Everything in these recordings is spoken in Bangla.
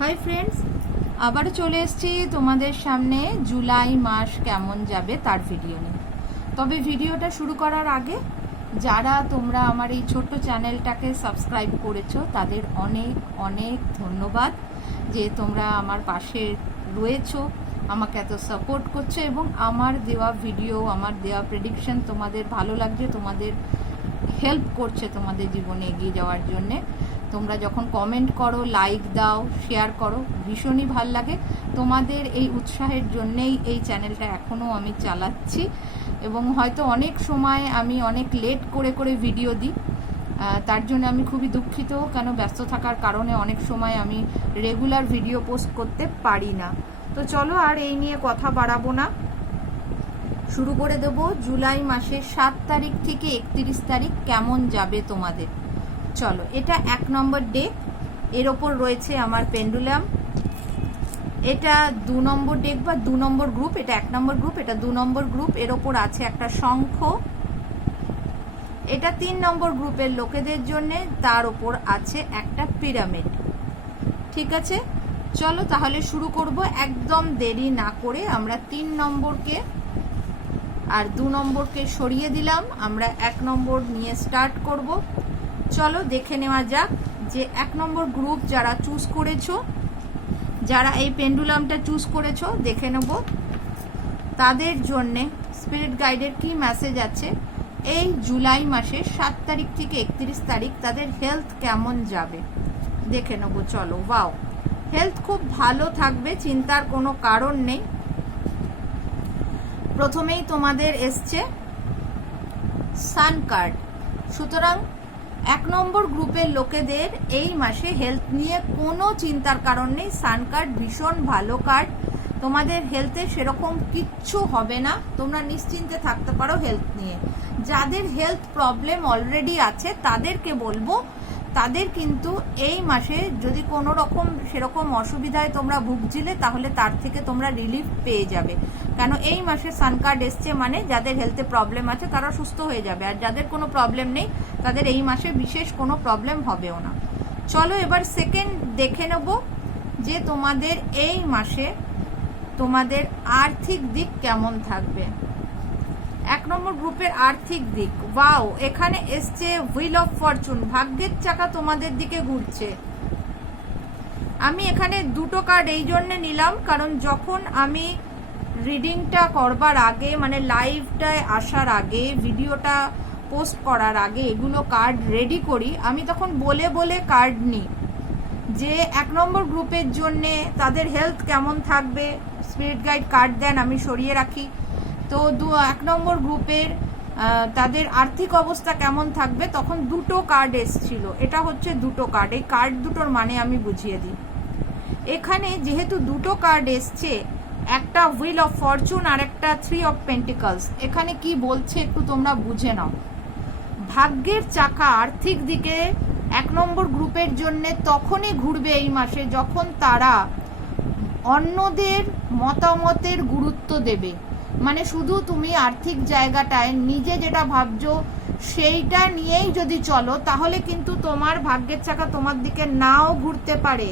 হাই ফ্রেন্ডস, আবারও চলে এসেছি তোমাদের সামনে জুলাই মাস কেমন যাবে তার ভিডিও নিয়ে। তবে ভিডিওটা শুরু করার আগে যারা তোমরা আমার এই ছোট্ট চ্যানেলটাকে সাবস্ক্রাইব করেছো তাদের অনেক অনেক ধন্যবাদ যে তোমরা আমার পাশে রয়েছো, আমাকে এত সাপোর্ট করছো এবং আমার দেওয়া ভিডিও, আমার দেওয়া প্রেডিকশন তোমাদের ভালো লাগছে, তোমাদের হেল্প করছে তোমাদের জীবনে এগিয়ে যাওয়ার জন্যে। তোমরা যখন কমেন্ট করো, লাইক দাও, শেয়ার করো, ভীষণই ভাল লাগে। তোমাদের এই উৎসাহের জন্যেই এই চ্যানেলটা এখনও আমি চালাচ্ছি এবং হয়তো অনেক সময় আমি অনেক লেট করে করে ভিডিও দিই, তার জন্য আমি খুবই দুঃখিত। কেন, ব্যস্ত থাকার কারণে অনেক সময় আমি রেগুলার ভিডিও পোস্ট করতে পারি না। তো চলো আর এই নিয়ে কথা বাড়াবো না, শুরু করে দেবো জুলাই মাসের 7 তারিখ থেকে 31 তারিখ কেমন যাবে তোমাদের। চলো, এটা 1 নম্বর ডে, এর ওপর রয়েছে আমার পেন্ডুলাম। এটা 2 নম্বর ডেক বা 2 নম্বর গ্রুপ, এটা 1 নম্বর গ্রুপ, এটা 2 নম্বর গ্রুপ, এর ওপর আছে একটা শঙ্খ। এটা 3 নম্বর গ্রুপের লোকেদের জন্য, তার ওপর আছে একটা পিরামিড। ঠিক আছে, চলো তাহলে শুরু করব। একদম দেরি না করে আমরা 3 নম্বরকে আর 2 নম্বরকে সরিয়ে দিলাম, আমরা 1 নম্বর নিয়ে স্টার্ট করব। চলো দেখে নেওয়া যাক যে 1 নম্বর গ্রুপ যারা চুজ করেছো, যারা এই পেন্ডুলামটা চুজ করেছো, দেখে নেব তাদের জন্যে স্পিরিট গাইডের কি মেসেজ আছে এই জুলাই মাসের 7 তারিখ থেকে 31 তারিখ, তাদের হেলথ কেমন যাবে দেখে নেব। চলো, ওয়াও, হেলথ খুব ভালো থাকবে, চিন্তার কোনো কারণ নেই। প্রথমেই তোমাদের এসছে সান কার্ড, সুতরাং 1 নম্বর গ্রুপের লোকেদের এই মাসে হেলথ নিয়ে কোনো চিন্তার কারণ নেই। সান কার্ড ভীষণ ভালো কার্ড, তোমাদের হেলথে সেরকম কিচ্ছু হবে না, তোমরা নিশ্চিন্তে থাকতে পারো হেলথ নিয়ে। যাদের হেলথ প্রবলেম অলরেডি আছে তাদেরকে বলবো, তাদের কিন্তু এই মাসে যদি কোনো রকম সেরকম অসুবিধায় তোমরা ভুগছিলে তাহলে তার থেকে তোমরা রিলিফ পেয়ে যাবে। কেন, এই মাসে সান কার্ড এসছে মানে যাদের হেলথে প্রবলেম আছে তারা সুস্থ হয়ে যাবে, আর যাদের কোনো প্রবলেম নেই তাদের এই মাসে বিশেষ কোনো প্রবলেম হবেও না। চলো এবার সেকেন্ড দেখে নেব যে তোমাদের এই মাসে তোমাদের আর্থিক দিক কেমন থাকবে। 1 নম্বর গ্রুপের আর্থিক দিক, ওয়াও, এখানে এসছে হুইল অফ ফরচুন, ভাগ্যের চাকা তোমাদের দিকে ঘুরছে। আমি এখানে 2টো কার্ড এই জন্য নিলাম কারণ যখন আমি রিডিংটা করবার আগে, মানে লাইভটায় আসার আগে, ভিডিওটা পোস্ট করার আগে এগুলো কার্ড রেডি করি, আমি তখন বলে বলে কার্ড নিই যে 1 নম্বর গ্রুপের জন্যে তাদের হেলথ কেমন থাকবে। স্পিরিট গাইড কার্ড দেন, আমি সরিয়ে রাখি। তো 1 নম্বর গ্রুপের তাদের আর্থিক অবস্থা কেমন থাকবে, তখন 2টো কার্ড এসছিল। এটা হচ্ছে 2টো কার্ড, এই কার্ড দুটোর মানে আমি বুঝিয়ে দিই। এখানে যেহেতু 2টো কার্ড এসছে, একটা হুইল অফ ফরচুন আর একটা 3 অফ পেন্টিকলস, এখানে কি বলছে একটু তোমরা বুঝে নাও। ভাগ্যের চাকা আর্থিক দিকে 1 নম্বর গ্রুপের জন্য তখনই ঘুরবে এই মাসে যখন তারা অন্যদের মতামতের গুরুত্ব দেবে। মানে শুধু তুমি আর্থিক জায়গাটায় নিজে যেটা ভাবছো সেইটা নিয়েই যদি চলো তাহলে কিন্তু তোমার ভাগ্যের চাকা তোমার দিকে নাও ঘুরতে পারে।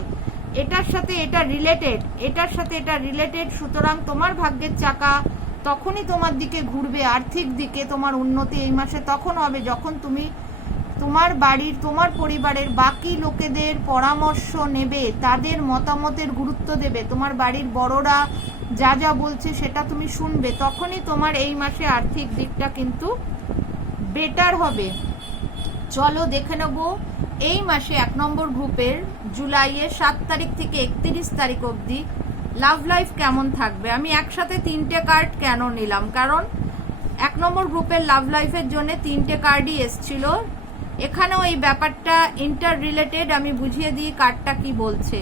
এটার সাথে এটা রিলেটেড, এটার সাথে এটা রিলেটেড, সুতরাং তোমার ভাগ্যের চাকা তখনই তোমার দিকে ঘুরবে, আর্থিক দিকে তোমার উন্নতি এই মাসে তখন হবে যখন তুমি তোমার বাড়ির, তোমার পরিবারের বাকি লোকেদের পরামর্শ নেবে, তাদের মতামতের গুরুত্ব দেবে, তোমার বাড়ির বড়রা যা যা বলছে সেটা তুমি শুনবে, তখনই তোমার এই মাসে আর্থিক দিকটা কিন্তু বেটার হবে। চলো দেখে নেব এই মাসে 1 নম্বর গ্রুপের জুলাইয়ের 7 তারিখ থেকে 31 তারিখ অবধি লাভ লাইফ কেমন থাকবে। আমি একসাথে 3টে কার্ড কেন নিলাম, কারণ 1 নম্বর গ্রুপের লাভ লাইফের জন্য 3টে কার্ডই এসছিল। এখানেও এই ব্যাপারটা ইন্টার রিলেটেড, আমি বুঝিয়ে দিই কার্ডটা কি বলছে।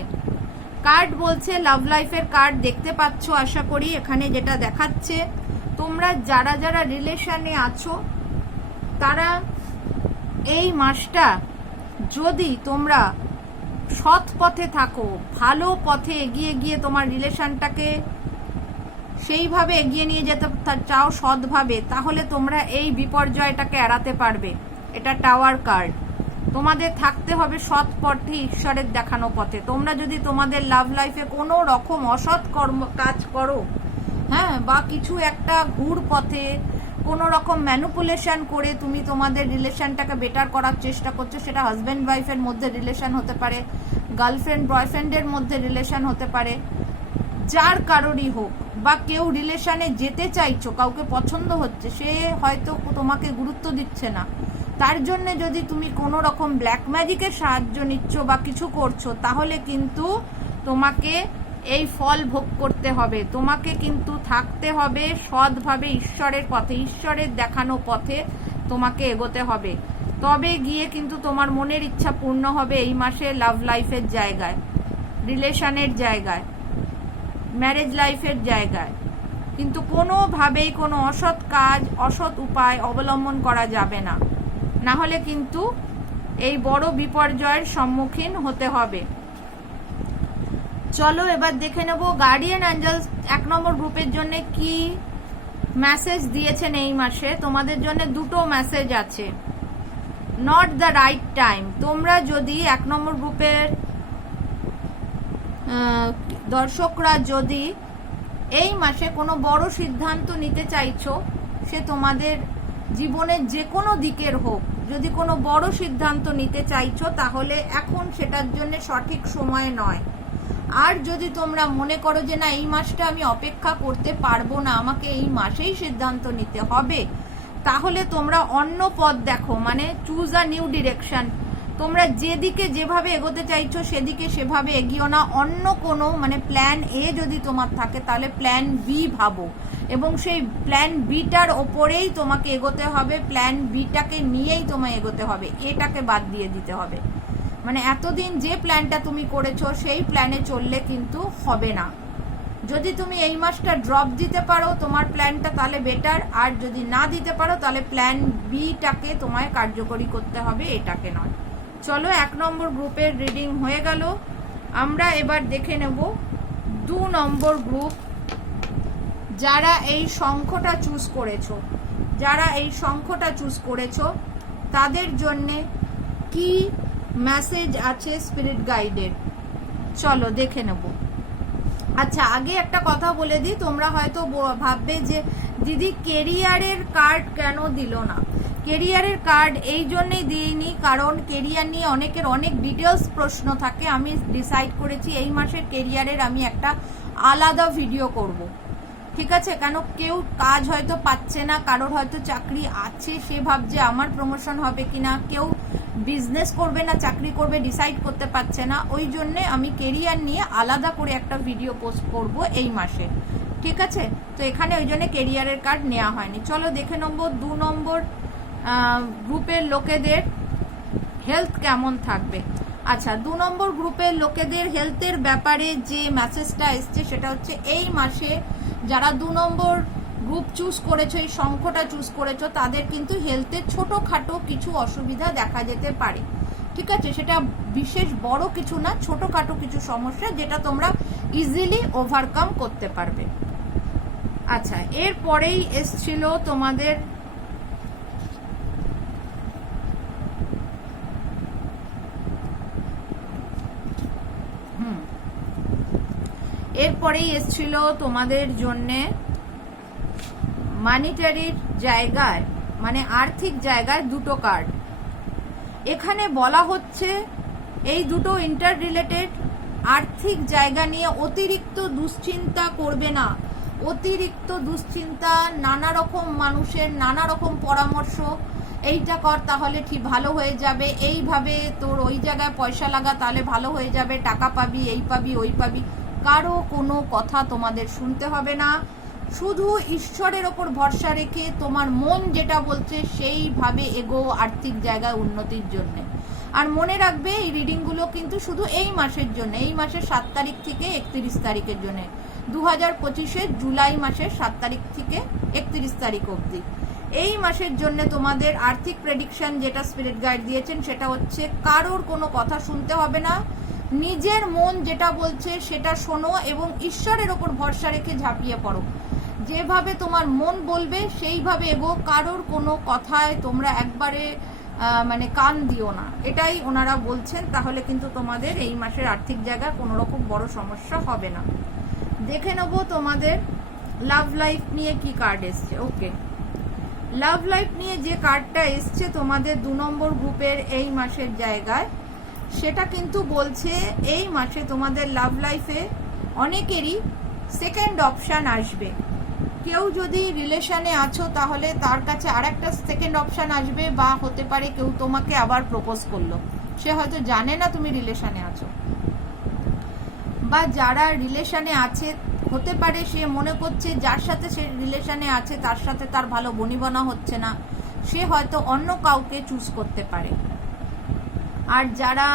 কার্ড বলছে, লাভ লাইফের কার্ড দেখতে পাচ্ছ আশা করি, এখানে যেটা দেখাচ্ছে তোমরা যারা যারা রিলেশনে আছো তারা এই মাসটা যদি তোমরা সৎ পথে থাকো, ভালো পথে এগিয়ে গিয়ে তোমার রিলেশনটাকে সেইভাবে এগিয়ে নিয়ে যেতে চাও সৎভাবে, তাহলে তোমরা এই বিপর্যয়টাকে এড়াতে পারবে। এটা টাওয়ার কার্ড। তোমাদের থাকতে হবে সৎ পথে, ঈশ্বরের দেখানো পথে। তোমরা যদি তোমাদের লাভ লাইফে কোনো রকম অসৎ কাজ করো, হ্যাঁ, বা কিছু একটা ঘুর পথে কোনো রকম ম্যানিপুলেশন করে তুমি তোমাদের রিলেশনটাকে বেটার করার চেষ্টা করছো, সেটা হাজব্যান্ড ওয়াইফের মধ্যে রিলেশন হতে পারে, গার্লফ্রেন্ড বয়ফ্রেন্ডের মধ্যে রিলেশন হতে পারে, যার কারোরই হোক, বা কেউ রিলেশনে যেতে চাইছো, কাউকে পছন্দ হচ্ছে, সে হয়তো তোমাকে গুরুত্ব দিচ্ছে না, তার জন্য যদি তুমি কোনো রকম ব্ল্যাক ম্যাজিকের সাহায্য নিচ্ছ বা কিছু করছো, তাহলে কিন্তু তোমাকে এই ফল ভোগ করতে হবে। তোমাকে কিন্তু থাকতে হবে সৎভাবে ঈশ্বরের পথে, ঈশ্বরের দেখানো পথে তোমাকে এগোতে হবে। তবে গিয়ে কিন্তু তোমার মনের ইচ্ছা পূর্ণ হবে এই মাসে লাভ লাইফের জায়গায়, রিলেশনের জায়গায়, ম্যারেজ লাইফের জায়গায়। কিন্তু কোনোভাবেই কোনো অসৎ কাজ, অসৎ উপায় অবলম্বন করা যাবে না, না হলে কিন্তু এই বড় বিপর্যয়ের সম্মুখীন হতে হবে। চলো এবার দেখে নেব গার্ডিয়ান অ্যাঞ্জেলস 1 নম্বর গ্রুপের জন্য কি মেসেজ দিয়েছেন এই মাসে। তোমাদের জন্য দুটো মেসেজ আছে। Not the right time. তোমরা যদি 1 নম্বর গ্রুপের দর্শকরা যদি এই মাসে কোনো বড় সিদ্ধান্ত নিতে চাইছো, সে তোমাদের জীবনের যে কোনো দিকের হোক, যদি কোনো বড় সিদ্ধান্ত নিতে চাইছো, তাহলে এখন সেটার জন্য সঠিক সময় নয়। আর যদি তোমরা মনে করো যে না, এই মাসটা আমি অপেক্ষা করতে পারবো না, আমাকে এই মাসেই সিদ্ধান্ত নিতে হবে, তাহলে তোমরা অন্য পথ দেখো, মানে চুজ আ নিউ ডিরেকশন। তোমরা যেদিকে যেভাবে এগোতে চাইছো সেদিকে সেভাবে এগিও না, অন্য কোনো মানে প্ল্যান এ যদি তোমার থাকে তাহলে প্ল্যান বি ভাবো, এবং সেই প্ল্যান বিটার ওপরেই তোমাকে এগোতে হবে, প্ল্যান বিটাকে নিয়েই তোমায় এগোতে হবে, এটাকে বাদ দিয়ে দিতে হবে। মানে এতদিন যে প্ল্যানটা তুমি করেছো সেই প্ল্যানে চললে কিন্তু হবে না। যদি তুমি এই মাসটা ড্রপ দিতে পারো তোমার প্ল্যানটা, তাহলে বেটার, আর যদি না দিতে পারো তাহলে প্ল্যান বিটাকে তোমায় কার্যকরী করতে হবে, এটাকে নয়। চলো 1 নম্বর গ্রুপের রিডিং হয়ে গেল। আমরা এবার দেখে নেব 2 নম্বর গ্রুপ, যারা এই সংখ্যাটা চুজ করেছো, যারা এই সংখ্যাটা চুজ করেছো তাদের জন্যে কি মেসেজ আছে স্পিরিট গাইডের। চলো দেখে নেব। আচ্ছা, আগে একটা কথা বলে দিই, তোমরা হয়তো ভাববে যে দিদি কেরিয়ারের কার্ড কেন দিল না। কেরিয়ারের কার্ড এই জন্যই দিইনি কারণ কেরিয়ার নিয়ে অনেকের অনেক ডিটেলস প্রশ্ন থাকে। আমি ডিসাইড করেছি এই মাসের কেরিয়ারের আমি একটা আলাদা ভিডিও করব, ঠিক আছে? কেন কেউ কাজ হয়তো পাচ্ছে না, কারোর হয়তো চাকরি আছে, সে ভাবছে আমার প্রমোশন হবে কিনা, কেউ বিজনেস করবে না চাকরি করবে ডিসাইড করতে পারছে না, ওই জন্যে আমি কেরিয়ার নিয়ে আলাদা করে একটা ভিডিও পোস্ট করব এই মাসে, ঠিক আছে? তো এখানে ওই জন্য কেরিয়ারের কার্ড নেওয়া হয়নি। চলো দেখে নেব 2 নম্বর গ্রুপের লোকেদের হেলথ কেমন থাকবে। আচ্ছা, 2 নম্বর গ্রুপের লোকেদের হেলথের ব্যাপারে যে মেসেজটা এসছে সেটা হচ্ছে এই মাসে যারা 2 নম্বর গ্রুপ চুজ করেছো, এই সংখ্যাটা চুজ করেছো, তাদের কিন্তু হেলথে ছোটোখাটো কিছু অসুবিধা দেখা যেতে পারে, ঠিক আছে? সেটা বিশেষ বড় কিছু না, ছোটোখাটো কিছু সমস্যা যেটা তোমরা ইজিলি ওভারকাম করতে পারবে। আচ্ছা, এরপরেই এসছিল তোমাদের তোমাদের জন্যে মানিটারির জায়গায়, মানে আর্থিক জায়গায় 2টো কার্ড। এখানে বলা হচ্ছে এই দুটো ইন্টার রিলেটেড। আর্থিক জায়গা নিয়ে অতিরিক্ত দুশ্চিন্তা করবে না। অতিরিক্ত দুশ্চিন্তা, নানা রকম মানুষের নানা রকম পরামর্শ, এইটা কর তাহলে ঠিক ভালো হয়ে যাবে, এইভাবে তোর ওই জায়গায় পয়সা লাগা তাহলে ভালো হয়ে যাবে, টাকা পাবি, এই পাবি ওই পাবি, কারো কোনো কথা তোমাদের শুনতে হবে না। শুধু ঈশ্বরের ওপর ভরসা রেখে তোমার মন যেটা বলছে সেইভাবে এগো আর্থিক জায়গায় উন্নতির জন্য। আর মনে রাখবে এই রিডিংগুলো কিন্তু শুধু এই মাসের জন্য, এই মাসের 7 তারিখ থেকে 31 তারিখের জন্য, 2025 জুলাই মাসের 7 তারিখ থেকে 31 তারিখ অবধি। এই মাসের জন্য তোমাদের আর্থিক প্রেডিকশন যেটা স্পিরিট গাইড দিয়েছেন সেটা হচ্ছে কারোর কোনো কথা শুনতে হবে না, নিজের মন যেটা বলছে সেটা শোনো এবং ঈশ্বরের ওপর ভরসা রেখে ঝাঁপিয়ে পড়ো। যেভাবে তোমার মন বলবে সেইভাবে এগো, কারোর কোনো কথায় তোমরা একবারে মানে কান দিও না, এটাই ওনারা বলছেন। তাহলে কিন্তু তোমাদের এই মাসের আর্থিক জায়গায় কোনো রকম বড় সমস্যা হবে না। দেখে নেবো তোমাদের লাভ লাইফ নিয়ে কি কার্ড এসছে। ওকে, লাভ লাইফ নিয়ে যে কার্ডটা এসছে তোমাদের 2 নম্বর গ্রুপের এই মাসের জায়গায়, সেটা কিন্তু বলছে এই মাসে তোমাদের লাভ লাইফে অনেকেরই সেকেন্ড অপশান আসবে। কেউ যদি রিলেশনে আছো তাহলে তার কাছে আরেকটা সেকেন্ড অপশান আসবে, বা হতে পারে কেউ তোমাকে আবার প্রপোজ করলো, সে হয়তো জানে না তুমি রিলেশনে আছো, বা যারা রিলেশনে আছে হতে পারে সে মনে করছে যার সাথে সে রিলেশনে আছে তার সাথে তার ভালো বনিবনা হচ্ছে না, সে হয়তো অন্য কাউকে চুজ করতে পারে। আর যারা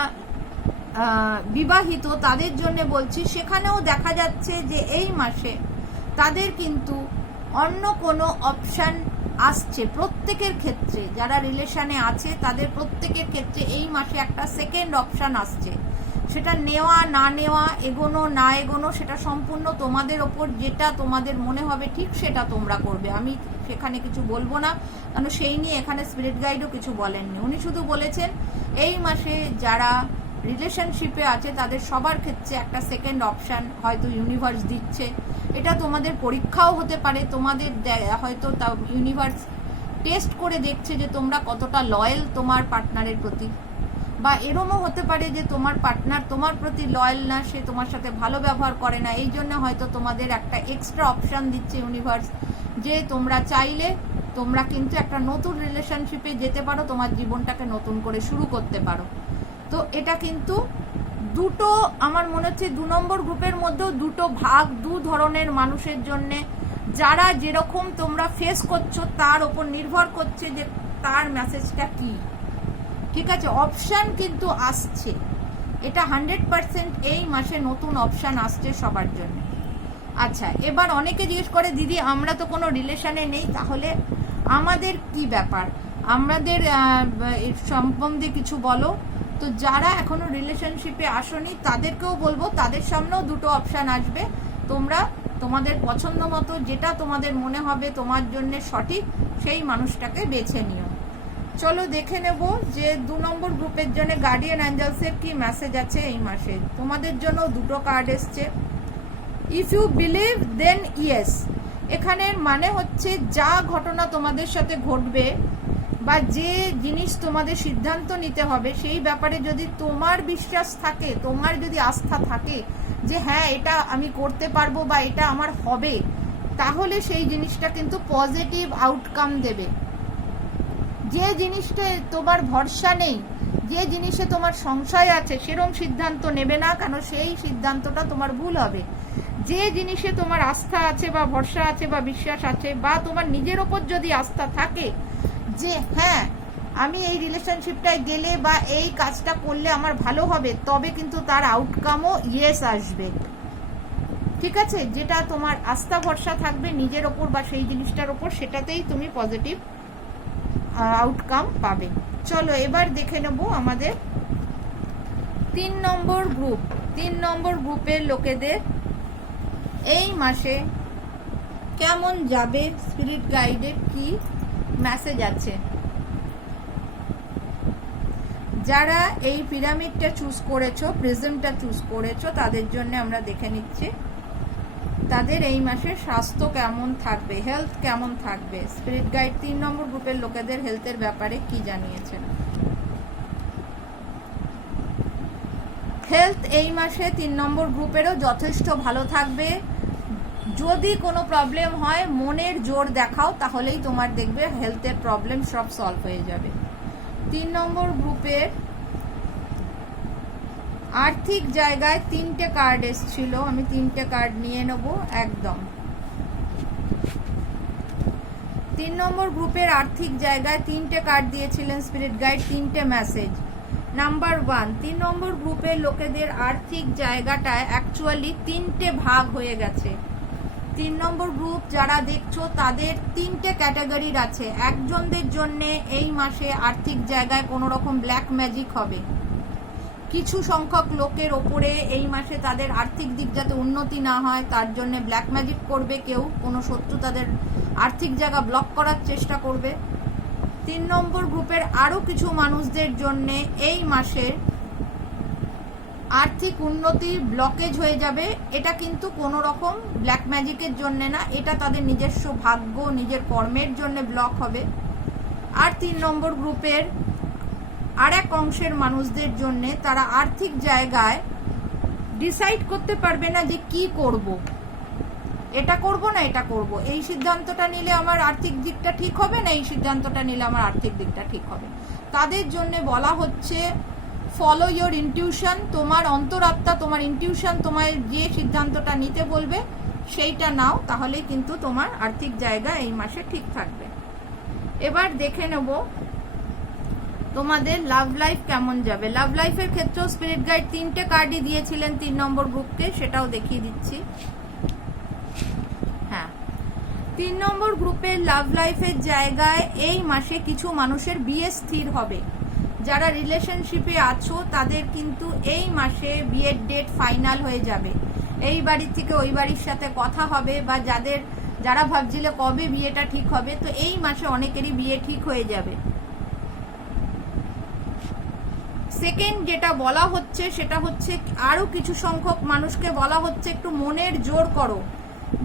বিবাহিত তাদের জন্য বলছি, সেখানেও দেখা যাচ্ছে যে এই মাসে তাদের কিন্তু অন্য কোনো অপশান আসছে। প্রত্যেকের ক্ষেত্রে যারা রিলেশনে আছে তাদের প্রত্যেকের ক্ষেত্রে এই মাসে একটা সেকেন্ড অপশান আসছে। সেটা নেওয়া না নেওয়া, এগোনো না এগোনো, সেটা সম্পূর্ণ তোমাদের ওপর, যেটা তোমাদের মনে হবে ঠিক সেটা তোমরা করবে। আমি সেখানে কিছু বলবো না, কারণ সেই নিয়ে এখানে স্পিরিট গাইডও কিছু বলেননি। উনি শুধু বলেছেন এই মাসে যারা রিলেশনশিপে আছে তাদের সবার ক্ষেত্রে একটা সেকেন্ড অপশান হয়তো ইউনিভার্স দিচ্ছে। এটা তোমাদের পরীক্ষাও হতে পারে, তোমাদের হয়তো ইউনিভার্স টেস্ট করে দেখছে যে তোমরা কতটা লয়াল তোমার পার্টনারের প্রতি, বা এরমও হতে পারে যে তোমার পার্টনার তোমার প্রতি লয়াল না, সে তোমার সাথে ভালো ব্যবহার করে না, এই জন্য হয়তো তোমাদের একটা এক্সট্রা অপশান দিচ্ছে ইউনিভার্স, যে তোমরা চাইলে তোমরা কিন্তু একটা নতুন রিলেশনশিপে যেতে পারো, তোমার জীবনটাকে নতুন করে শুরু করতে পারো। তো এটা কিন্তু দুটো, আমার মনে হচ্ছে 2 নম্বর গ্রুপের মধ্যেও দুটো ভাগ, 2 ধরনের মানুষের জন্য, যারা যেরকম তোমরা ফেস করছো তার ওপর নির্ভর করছে যে তার মেসেজটা কি। ঠিক আছে, অপশান কিন্তু আসছে, এটা 100% এই মাসে নতুন অপশান আসছে সবার জন্য। আচ্ছা, এবার অনেকে জিজ্ঞেস করে দিদি আমরা তো কোনো রিলেশনে নেই, তাহলে আমাদের কি ব্যাপার, আমাদের সম্বন্ধে কিছু বলো। তো যারা এখনো রিলেশনশিপে আসোনি তাদেরকেও বলবো, তাদের সামনেও দুটো অপশান আসবে, তোমরা তোমাদের পছন্দ মতো যেটা তোমাদের মনে হবে তোমার জন্য সঠিক সেই মানুষটাকে বেছে নিও। চলো দেখে নেব যে 2 নম্বর গ্রুপের জন্য গার্ডিয়ান অ্যাঞ্জেলসের কি মেসেজ আছে এই মাসে। তোমাদের জন্য দুটো কার্ড এসছে। If you believe then yes, এখানের মানে হচ্ছে যা ঘটনা তোমাদের সাথে ঘটবে বা যে জিনিস তোমাদের সিদ্ধান্ত নিতে হবে সেই ব্যাপারে যদি তোমার বিশ্বাস থাকে, তোমার যদি আস্থা থাকে যে হ্যাঁ এটা আমি করতে পারবো বা এটা আমার হবে, তাহলে সেই জিনিসটা কিন্তু পজিটিভ আউটকাম দেবে। যে জিনিসটা তোমার ভরসা নেই, যে জিনিসে তোমার সংশয় আছে, সেরকম সিদ্ধান্ত নেবে না, কেন সেই সিদ্ধান্তটা তোমার ভুল হবে। যে জিনিসে তোমার আস্থা আছে বা ভরসা আছে বা বিশ্বাস আছে, বা তোমার নিজের ওপর যদি আস্থা থাকে যে হ্যাঁ আমি এই রিলেশনশিপটায় গেলে বা এই কাজটা করলে আমার ভালো হবে, তবে কিন্তু তার আউটকামও ইয়েস আসবে। ঠিক আছে, যেটা তোমার আস্থা ভরসা থাকবে নিজের ওপর বা সেই জিনিসটার ওপর, সেটাতেই তুমি পজিটিভ আউটকাম পাবে। চলো এবার দেখে নেব আমাদের 3 নম্বর গ্রুপ। 3 নম্বর গ্রুপের লোকেদের এই মাসে কেমন যাবে, স্পিরিট গাইডের কি মেসেজ আছে। যারা এই পিরামিডটা চুজ করেছো, প্রিজমটা চুজ করেছো, তাদের জন্য আমরা দেখে নিচ্ছি তাদের এই মাসে স্বাস্থ্য কেমন থাকবে, হেলথ কেমন থাকবে। স্পিরিট গাইড 3 নম্বর গ্রুপের লোকেদের হেলথের ব্যাপারে কি জানিয়েছেন। হেলথ এই মাসে 3 নম্বর গ্রুপেরও যথেষ্ট ভালো থাকবে। যদি কোনো প্রবলেম হয় মনের জোর দেখাও, তাহলেই তোমার দেখবে হেলথের প্রবলেম সব সলভ হয়ে যাবে। 3 নম্বর গ্রুপের আর্থিক জায়গায় 3টে কার্ড এসেছিল, আমি 3টে কার্ড নিয়ে নেব একদম। 3 নম্বর গ্রুপের আর্থিক জায়গায় 3টে কার্ড দিয়েছিলেন স্পিরিট গাইড, 3টে মেসেজ। নাম্বার 1, 3 নম্বর গ্রুপের লোকেদের আর্থিক জায়গাটায় অ্যাকচুয়ালি 3টে ভাগ হয়ে গেছে। 3 নম্বর গ্রুপ যারা দেখছো তাদের 3টে ক্যাটাগরির আছে। একজনদের জন্য এই মাসে আর্থিক জায়গায় কোনো রকম ব্ল্যাক ম্যাজিক হবে। কিছু সংখ্যক লোকের ওপরে এই মাসে তাদের আর্থিক দিক যাতে উন্নতি না হয় তার জন্য ব্ল্যাক ম্যাজিক করবে কেউ, কোনো শত্রু তাদের আর্থিক জায়গা ব্লক করার চেষ্টা করবে। 3 নম্বর গ্রুপের আরো কিছু মানুষদের জন্য এই মাসের আর্থিক উন্নতি ব্লকেজ হয়ে যাবে। এটা কিন্তু কোনো রকম ব্ল্যাক ম্যাজিকের জন্য না, এটা তাদের নিজস্ব ভাগ্য, নিজের কর্মের জন্য ব্লক হবে। আর 3 নম্বর গ্রুপের আর এক অংশের মানুষদের জন্য তারা আর্থিক জায়গায় ডিসাইড করতে পারবে না যে কি করব, এটা করব না এটা করব, এই সিদ্ধান্তটা নিলে আমার আর্থিক দিকটা ঠিক হবে না এই সিদ্ধান্তটা নিলে আমার আর্থিক দিকটা ঠিক হবে। তাদের জন্য বলা হচ্ছে ফলো ইয়োর ইনটিউশন, তোমার অন্তরাত্মা, তোমার ইনটিউশন তোমায় যে সিদ্ধান্তটা নিতে বলবে সেইটা নাও, তাহলেই কিন্তু তোমার আর্থিক জায়গা এই মাসে ঠিক থাকবে। এবার দেখে নেব তোমাদের লাভ লাইফ কেমন যাবে। লাভ লাইফের ক্ষেত্রেও স্পিরিট গাইড 3টে কার্ডই দিয়েছিলেন 3 নম্বর গ্রুপকে, সেটাও দেখিয়ে দিচ্ছি। হ্যাঁ, 3 নম্বর গ্রুপের লাভ লাইফের জায়গায় এই মাসে কিছু মানুষের বিয়ে স্থির হবে। যারা রিলেশনশিপে আছো তাদের কিন্তু এই মাসে বিয়ের ডেট ফাইনাল হয়ে যাবে। এই বাড়ির থেকে ওই বাড়ির সাথে কথা হবে, বা যারা ভাবছিল কবে বিয়েটা ঠিক হবে, তো এই মাসে অনেকেরই বিয়ে ঠিক হয়ে যাবে। সেকেন্ড যেটা বলা হচ্ছে সেটা হচ্ছে আরো কিছু সংখ্যক মানুষকে বলা হচ্ছে একটু মনের জোর করো।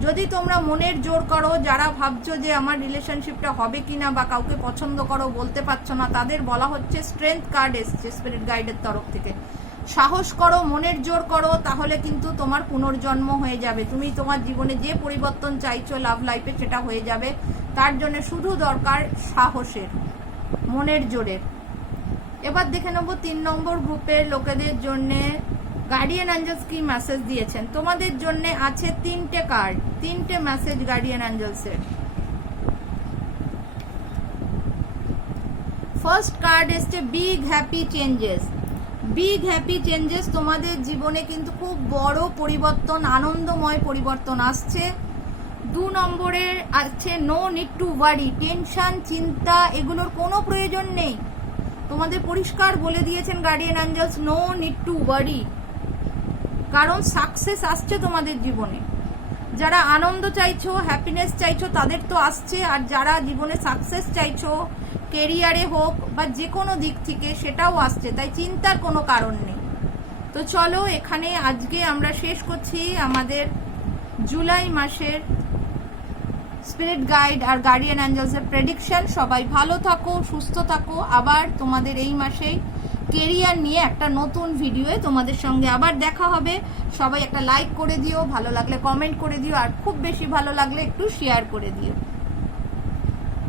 যদি তোমরা মনের জোর করো, যারা ভাবছো যে আমার রিলেশনশিপটা হবে কিনা বা কাউকে পছন্দ করো বলতে পারছো না, তাদের বলা হচ্ছে স্ট্রেংথ কার্ড এসছে স্পিরিট গাইডের তরফ থেকে। সাহস করো, মনের জোর করো, তাহলে কিন্তু তোমার পুনর্জন্ম হয়ে যাবে। তুমি তোমার জীবনে যে পরিবর্তন চাইছো লাভ লাইফে সেটা হয়ে যাবে। তার জন্য শুধু দরকার সাহসের, মনের জোরের। এবার দেখে নেব 3 নম্বর গ্রুপের লোকেদের জন্য গার্ডিয়ান অ্যাঞ্জেলস কি মেসেজ দিয়েছেন। তোমাদের জন্য আছে 3টে কার্ড, 3টে মেসেজ গার্ডিয়ান অ্যাঞ্জেলসের। ফার্স্ট কার্ড এসছে big happy changes. Big happy changes, তোমাদের জীবনে কিন্তু খুব বড় পরিবর্তন, আনন্দময় পরিবর্তন আসছে। 2 নম্বরে আছে no need to worry, tension চিন্তা এগুলোর কোনো প্রয়োজন নেই। তোমাদের পরিষ্কার বলে দিয়েছেন guardian angels no need to worry, কারণ সাকসেস আসছে তোমাদের জীবনে। যারা আনন্দ চাইছো, হ্যাপিনেস চাইছো তাদের তো আসছে, আর যারা জীবনে সাকসেস চাইছো কেরিয়ারে হোক বা যে কোনো দিক থেকে সেটাও আসছে, তাই চিন্তার কোনো কারণ নেই। তো চলো এখানে আজকে আমরা শেষ করছি আমাদের জুলাই মাসের স্পিরিট গাইড আর গার্ডিয়ান অ্যাঞ্জেলসের প্রেডিকশন। সবাই ভালো থাকো, সুস্থ থাকো। আবার তোমাদের এই মাসেই কেরিয়ার নিয়ে একটা নতুন ভিডিওয়ে তোমাদের সঙ্গে আবার দেখা হবে। সবাই একটা লাইক করে দিও, ভালো লাগলে কমেন্ট করে দিও, আর খুব বেশি ভালো লাগলে একটু শেয়ার করে দিও।